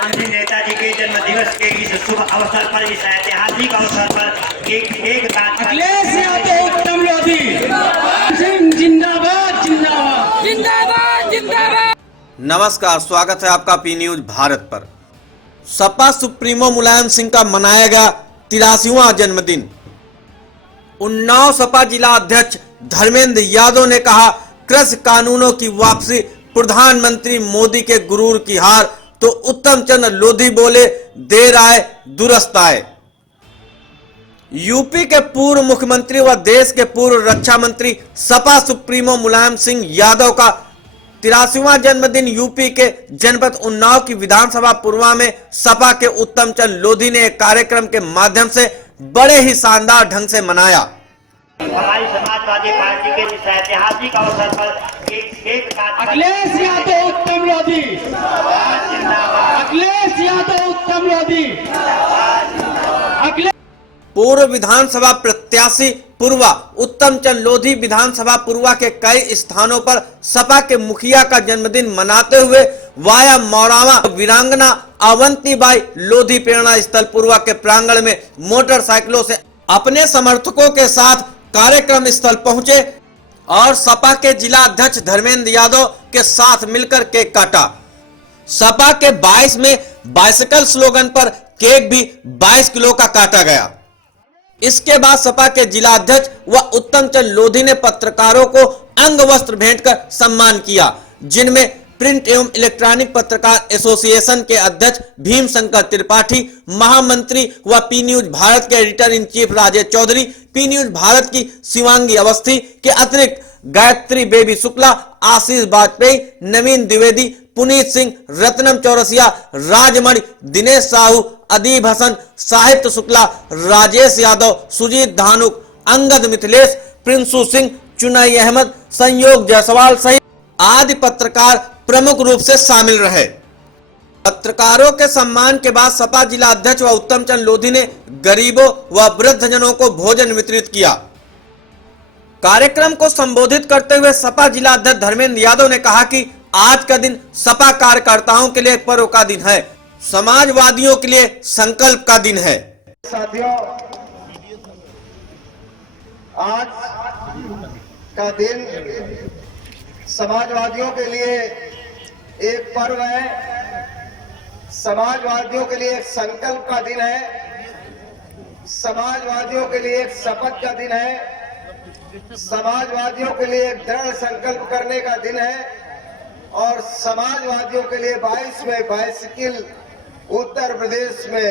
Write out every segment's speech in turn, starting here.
गांधी नेताजी के जन्म दिवस के इस शुभ अवसर पर, इस ऐतिहासिक अवसर पर एक अखिलेश यादव उत्तम लोधी जिंदाबाद जिंदाबाद जिंदाबाद जिंदाबाद। नमस्कार, स्वागत है आपका पी न्यूज भारत पर। सपा सुप्रीमो मुलायम सिंह का मनाया गया 83वां जन्मदिन। उन्नाव सपा जिला अध्यक्ष धर्मेंद्र यादव ने कहा, कृषि कानूनों की वापसी प्रधानमंत्री मोदी के गुरूर की हार, तो उत्तम चंद्र लोधी बोले देर आए दुरुस्त आए। यूपी के पूर्व मुख्यमंत्री व देश के पूर्व रक्षा मंत्री सपा सुप्रीमो मुलायम सिंह यादव का 83वां जन्मदिन यूपी के जनपद उन्नाव की विधानसभा पूर्वा में सपा के उत्तम चंद्र लोधी ने एक कार्यक्रम के माध्यम से बड़े ही शानदार ढंग से मनाया। हमारी समाजवादी पार्टी के इस ऐतिहासिक अवसर पर एक अखिलेश यादव उत्तम लोधी अखिलेश यादव उत्तम लोधी अखिलेश पूर्व विधानसभा प्रत्याशी पूर्वा उत्तम चंद्र लोधी विधानसभा पूर्वा के कई स्थानों पर सपा के मुखिया का जन्मदिन मनाते हुए वाया मौरावा वीरांगना अवंतीबाई लोधी प्रेरणा स्थल पूर्वा के प्रांगण में मोटरसाइकिलों से अपने समर्थकों के साथ कार्यक्रम स्थल पहुंचे और सपा के जिला अध्यक्ष धर्मेंद्र यादव के साथ मिलकर केक काटा। सपा के 22 में बाइसिकल स्लोगन पर केक भी 22 किलो का काटा गया। इसके बाद सपा के जिला अध्यक्ष व उत्तम चंद्र लोधी ने पत्रकारों को अंग वस्त्र भेंट कर सम्मान किया, जिनमें प्रिंट एवं इलेक्ट्रॉनिक पत्रकार एसोसिएशन के अध्यक्ष भीम शंकर त्रिपाठी, महामंत्री व पी न्यूज भारत के editor in chief Rajesh Chaudhary, P news Bharat की शिवांगी अवस्थी के अतिरिक्त गायत्री बेबी शुक्ला, आशीष वाजपेयी, नवीन द्विवेदी, पुनीत सिंह, रत्नम चौरसिया, राजमणि, दिनेश साहू, अदीब हसन, साहित्य शुक्ला, राजेश यादव, सुजीत धानुक, अंगद मिथिलेश, प्रिंसू सिंह, चुनाई अहमद, संयोग जायसवाल सहित आदि पत्रकार प्रमुख रूप से शामिल रहे। पत्रकारों के सम्मान के बाद सपा जिला अध्यक्ष व उत्तम चंद्र लोधी ने गरीबों व वृद्धजनों को भोजन वितरित किया। कार्यक्रम को संबोधित करते हुए सपा जिला अध्यक्ष धर्मेंद्र यादव ने कहा कि आज का दिन सपा कार्यकर्ताओं के लिए पर्व का दिन है, समाजवादियों के लिए संकल्प का दिन है। साथियों, आज का दिन समाजवादियों के लिए एक पर्व है, समाजवादियों के लिए एक संकल्प का दिन है, समाजवादियों के लिए एक शपथ का दिन है, समाजवादियों के लिए एक दृढ़ संकल्प करने का दिन है और समाजवादियों के लिए 22 में बाइसिकल उत्तर प्रदेश में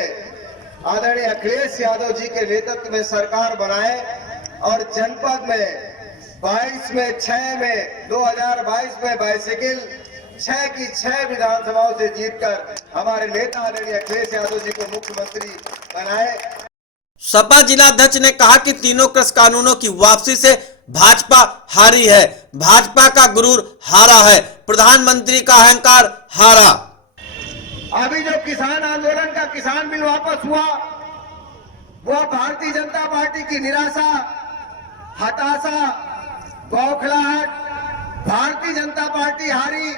आदरणीय अखिलेश यादव जी के नेतृत्व में सरकार बनाए और जनपद में 22 में 6 में 2022 में बाइसिकल 6 की 6 विधानसभाओं से जीतकर हमारे नेता आदरणीय अखिलेश यादव जी को मुख्यमंत्री बनाए। सपा जिला अध्यक्ष ने कहा कि तीनों कृषि कानूनों की वापसी से भाजपा हारी है, भाजपा का गुरूर हारा है, प्रधानमंत्री का अहंकार हारा। अभी जो किसान आंदोलन का किसान बिल वापस हुआ, वो भारतीय जनता पार्टी की निराशा, हताशा, बौखलाहट, भारतीय जनता पार्टी हारी,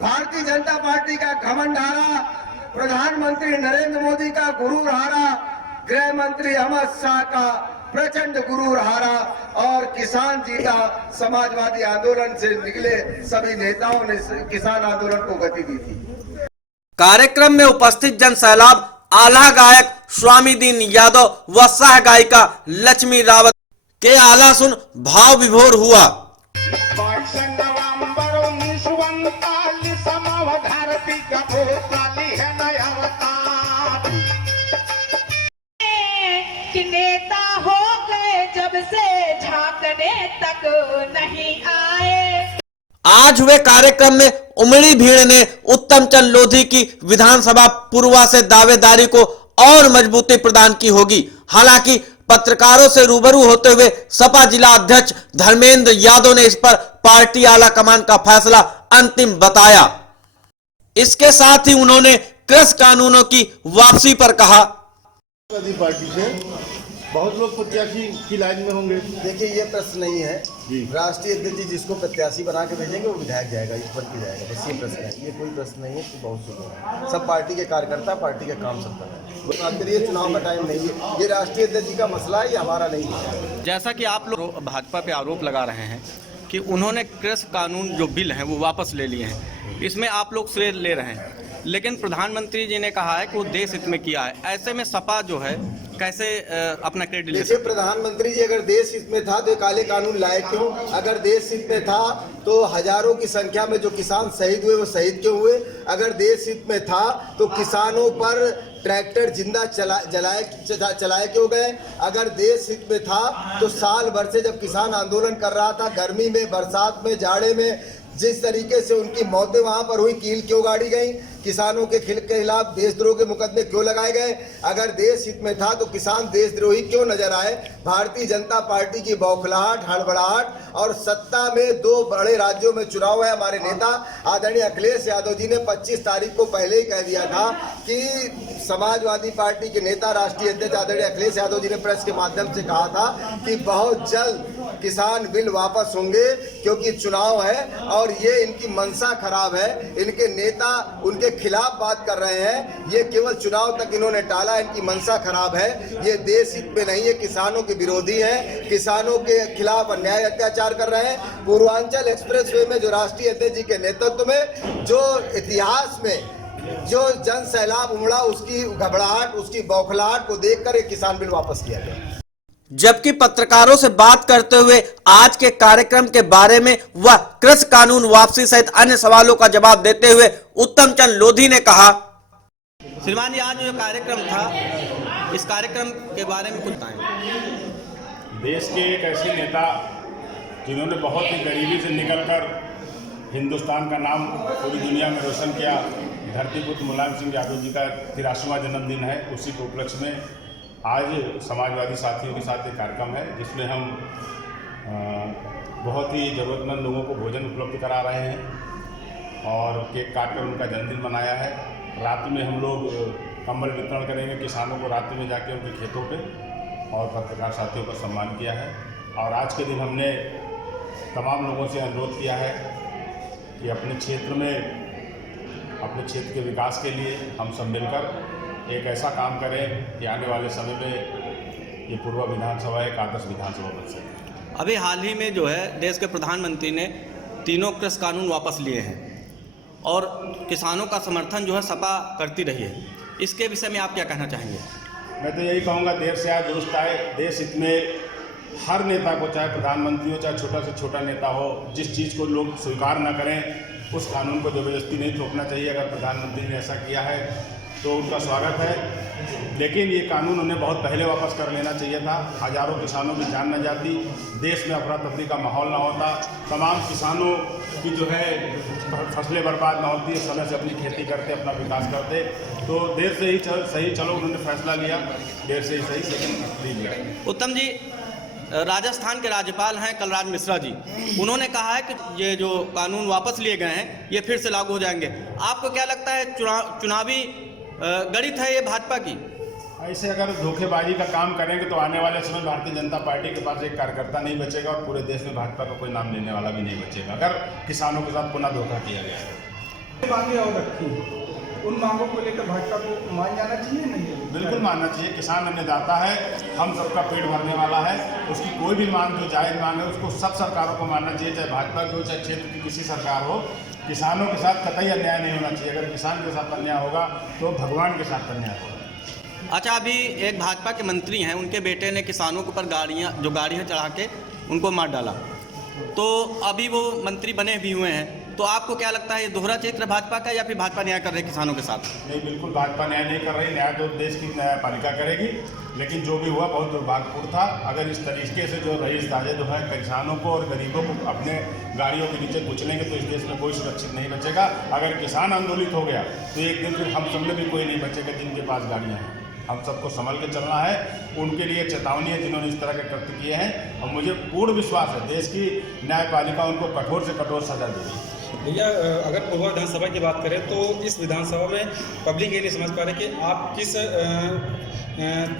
भारतीय जनता पार्टी का घमंड हारा, प्रधानमंत्री नरेंद्र मोदी का गुरूर हारा, गृह मंत्री अमित शाह का प्रचंड गुरूर हारा और किसान जीता। समाजवादी आंदोलन से निकले सभी नेताओं ने किसान आंदोलन को गति दी थी। कार्यक्रम में उपस्थित जन सैलाब आला गायक स्वामी दीन यादव व सह गायिका लक्ष्मी रावत के आला सुन भाव विभोर हुआ। नेता हो गए जब से झांकने तक नहीं आए। आज हुए कार्यक्रम में उमड़ी भीड़ ने उत्तम चंद्र लोधी की विधानसभा पूर्वा से दावेदारी को और मजबूती प्रदान की होगी। हालांकि पत्रकारों से रूबरू होते हुए सपा जिला अध्यक्ष धर्मेंद्र यादव ने इस पर पार्टी आला कमान का फैसला अंतिम बताया। इसके साथ ही उन्होंने कृषि कानूनों की वापसी पर कहा, पार्टी से बहुत लोग प्रत्याशी की लाइन में होंगे। देखिए, ये प्रश्न नहीं है। जी। राष्ट्रीय अध्यक्ष जी जिसको प्रत्याशी बना के भेजेंगे वो विधायक जाएगा, इस पर की जाएगा, बस ये प्रश्न है। ये कोई प्रश्न नहीं है कि बहुत सुनो, सब पार्टी के कार्यकर्ता पार्टी का काम सब कर रहे हैं। अंतरीय चुनाव का टाइम नहीं है, ये राष्ट्रीय अध्यक्ष जी का मसला है, ये हमारा नहीं है। जैसा कि आप लोग भाजपा पे आरोप लगा रहे हैं कि उन्होंने कृषि कानून जो बिल हैं वो वापस ले लिए हैं, इसमें आप लोग श्रेय ले रहे हैं, लेकिन प्रधानमंत्री जी ने कहा है कि वो देश हित में किया है। ऐसे में सपा जो है कैसे अपना क्रेडिट ले देखिए, सकती है? प्रधानमंत्री जी अगर देश हित में था तो ये काले कानून लाए क्यों? अगर देश हित में था तो हजारों की संख्या में जो किसान शहीद हुए वो शहीद क्यों हुए? अगर देश हित में था तो किसानों पर ट्रैक्टर जिंदा चलाए क्यों गए? अगर देश हित में था तो साल भर से जब किसान आंदोलन कर रहा था, गर्मी में, बरसात में, जाड़े में, जिस तरीके से उनकी मौतें वहां पर हुई, कील क्यों गाड़ी गई? किसानों के खिलाफ देशद्रोह के मुकदमे क्यों लगाए गए? अगर देश हित में था तो किसान देशद्रोही क्यों नजर आए? भारतीय जनता पार्टी की बौखलाहट, हड़बड़ाहट और सत्ता में 2 बड़े राज्यों में चुनाव है। हमारे नेता आदरणीय अखिलेश यादव जी ने 25 तारीख को पहले ही कह दिया था कि समाजवादी पार्टी के नेता, राष्ट्रीय अध्यक्ष आदरणीय अखिलेश यादव जी ने प्रेस के माध्यम से कहा था कि बहुत जल्द किसान बिल वापस होंगे, क्योंकि चुनाव है और ये इनकी मंशा खराब है। इनके नेता उनके खिलाफ बात कर रहे हैं, ये केवल चुनाव तक इन्होंने टाला, इनकी मंशा खराब है। ये देश हित में नहीं है, किसानों के विरोधी हैं, किसानों के खिलाफ अन्याय अत्याचार कर रहे हैं। पूर्वांचल एक्सप्रेसवे में जो राष्ट्रीय अध्यक्ष जी के नेतृत्व में जो इतिहास में जो जन सैलाब उमड़ा, उसकी घबराहट, उसकी बौखलाहट को देखकर एक किसान बिल वापस किया गया। जबकि पत्रकारों से बात करते हुए आज के कार्यक्रम के बारे में वह कृषि कानून वापसी सहित अन्य सवालों का जवाब देते हुए उत्तम चंद लोधी ने कहा, श्रीमान जी, आज जो कार्यक्रम था, इस कार्यक्रम के बारे में कुछ बताएं। देश के एक ऐसे नेता जिन्होंने बहुत ही गरीबी से निकलकर हिंदुस्तान का नाम पूरी दुनिया में रोशन किया, धरतीपुत्र मुलायम सिंह यादव जी का 83वां जन्मदिन है। उसी के उपलक्ष्य में आज समाजवादी साथियों के साथ एक कार्यक्रम है जिसमें हम बहुत ही ज़रूरतमंद लोगों को भोजन उपलब्ध करा रहे हैं और केक काटकर उनका जन्मदिन मनाया है। रात में हम लोग कंबल वितरण करेंगे किसानों को, रात में जाके उनके खेतों पे, और पत्रकार साथियों का सम्मान किया है। और आज के दिन हमने तमाम लोगों से अनुरोध किया है कि अपने क्षेत्र में, अपने क्षेत्र के विकास के लिए हम सब मिलकर एक ऐसा काम करें कि आने वाले समय में ये पूर्व विधानसभा एक आदर्श विधानसभा बन सके। अभी हाल ही में जो है देश के प्रधानमंत्री ने तीनों कृषि कानून वापस लिए हैं और किसानों का समर्थन जो है सपा करती रही है, इसके विषय में आप क्या कहना चाहेंगे? मैं तो यही कहूँगा, देर से आए दुरुस्त आए। देश हित में हर नेता को, चाहे प्रधानमंत्री हो, चाहे छोटा से छोटा नेता हो, जिस चीज़ को लोग स्वीकार न करें उस कानून को ज़बरदस्ती नहीं थोपना चाहिए। अगर प्रधानमंत्री ने ऐसा किया है तो उनका स्वागत है, लेकिन ये कानून उन्हें बहुत पहले वापस कर लेना चाहिए था। हजारों किसानों की जान न जाती, देश में अफरा तफरी का माहौल ना होता, तमाम किसानों की जो है फसलें बर्बाद ना होती, समय से अपनी खेती करते, अपना विकास करते। तो देर से ही सही, चलो उन्होंने फैसला लिया, देर से ही सही, लेकिन लिया। उत्तम जी, राजस्थान के राज्यपाल हैं कलराज मिश्रा जी, उन्होंने कहा है कि ये जो कानून वापस लिए गए हैं ये फिर से लागू हो जाएंगे। आपको क्या लगता है, चुनावी गणित है ये भाजपा की? ऐसे अगर धोखेबाजी का काम करेंगे तो आने वाले समय भारतीय जनता पार्टी के पास एक कार्यकर्ता नहीं बचेगा और पूरे देश में भाजपा का कोई नाम लेने वाला भी नहीं बचेगा, अगर किसानों के साथ पुनः धोखा किया गया है। मांगे और रखी, उन मांगों को लेकर भाजपा को मान जाना चाहिए? नहीं, बिल्कुल मानना चाहिए। किसान अन्नदाता है, हम सबका पेट भरने वाला है, उसकी कोई भी मांग जो जायज़ मांग है उसको सब सरकारों को मानना चाहिए, चाहे भाजपा की हो, चाहे क्षेत्र की किसी सरकार हो। किसानों के साथ कतई अन्याय नहीं होना चाहिए। अगर किसान के साथ अन्याय होगा तो भगवान के साथ अन्याय होगा। अच्छा, अभी एक भाजपा के मंत्री हैं, उनके बेटे ने किसानों के ऊपर गाड़ियाँ चढ़ा के उनको मार डाला, तो अभी वो मंत्री बने भी हुए हैं, तो आपको क्या लगता है ये दोहरा चरित्र भाजपा का, या फिर भाजपा न्याय कर रही है किसानों के साथ? नहीं, बिल्कुल भाजपा न्याय नहीं कर रही। न्याय तो देश की न्यायपालिका करेगी, लेकिन जो भी हुआ बहुत दुर्भाग्यपूर्ण था। अगर इस तरीके से जो रईस दाजे जो है किसानों को और गरीबों को अपने गाड़ियों के नीचे कुचलेंगे तो इस देश में कोई सुरक्षित नहीं बचेगा। अगर किसान आंदोलित हो गया तो एक दिन फिर हम सब में भी कोई नहीं बचेगा जिनके पास गाड़ियाँ हैं। हम सबको संभल के चलना है। उनके लिए चेतावनी है जिन्होंने इस तरह के कृत्य किए हैं, और मुझे पूर्ण विश्वास है देश की न्यायपालिका उनको कठोर से कठोर सजा देगी। भैया अगर पूर्वा विधानसभा की बात करें तो इस विधानसभा में पब्लिक ये नहीं समझ पा रहे कि आप किस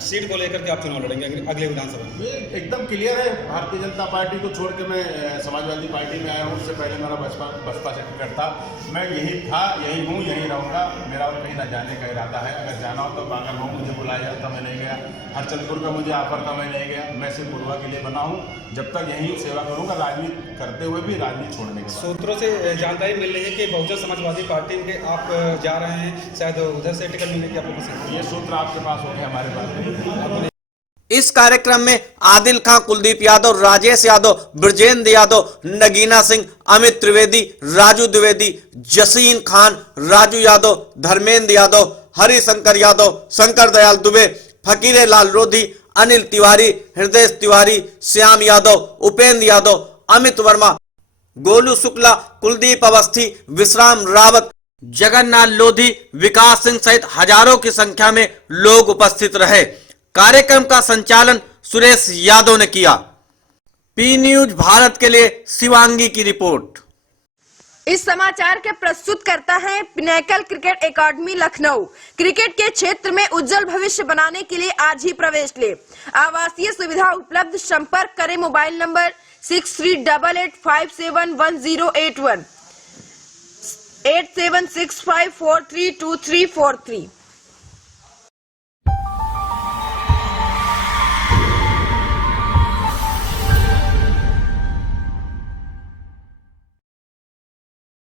सीट को लेकर के आप चुनाव लड़ेंगे अगले विधानसभा में। ये एकदम क्लियर है, भारतीय जनता पार्टी को छोड़ के मैं समाजवादी पार्टी में आया हूँ। उससे पहले मेरा बसपा से टिकट था। मैं यही था, यही हूँ, यही रहूँगा। मेरा और कहीं ना जाने का इरादा है। अगर जाना हो तो बागर हो, मुझे बुलाया था, मैं नहीं गया। हरचंदपुर का मुझे ऑफर था, मैं नहीं गया। मैं सिर्फ पूर्वा के लिए बना हूँ। जब तक यही सेवा करूँगा, राजनीति करते हुए भी, राजनीति छोड़ने के बाद। सूत्रों से जानकारी मिल रही है कि बहुजन समाजवादी पार्टी के आप जा रहे हैं, शायद उधर से टिकट मिलने की आपको पसंद। ये सूत्र आपके पास होंगे, हमारे पास नहीं। इस कार्यक्रम में आदिल खां, कुलदीप यादव, राजेश यादव, ब्रजेंद्र यादव, नगीना सिंह, अमित त्रिवेदी, राजू द्विवेदी, जसीन खान, राजू यादव, धर्मेंद्र यादव, हरिशंकर यादव, शंकर दयाल दुबे, फकीरे लाल रोधी, अनिल तिवारी, हृदय तिवारी, श्याम यादव, उपेंद्र यादव, अमित वर्मा, गोलू शुक्ला, कुलदीप अवस्थी, विश्राम रावत, जगन्नाथ लोधी, विकास सिंह सहित हजारों की संख्या में लोग उपस्थित रहे। कार्यक्रम का संचालन सुरेश यादव ने किया। पी न्यूज भारत के लिए शिवांगी की रिपोर्ट। इस समाचार के प्रस्तुत करता है pinnacle cricket academy Lucknow. Cricket के क्षेत्र में उज्जवल भविष्य बनाने के लिए आज ही प्रवेश ले। आवासीय सुविधा उपलब्ध। संपर्क करें मोबाइल नंबर 6388571081 876543234343।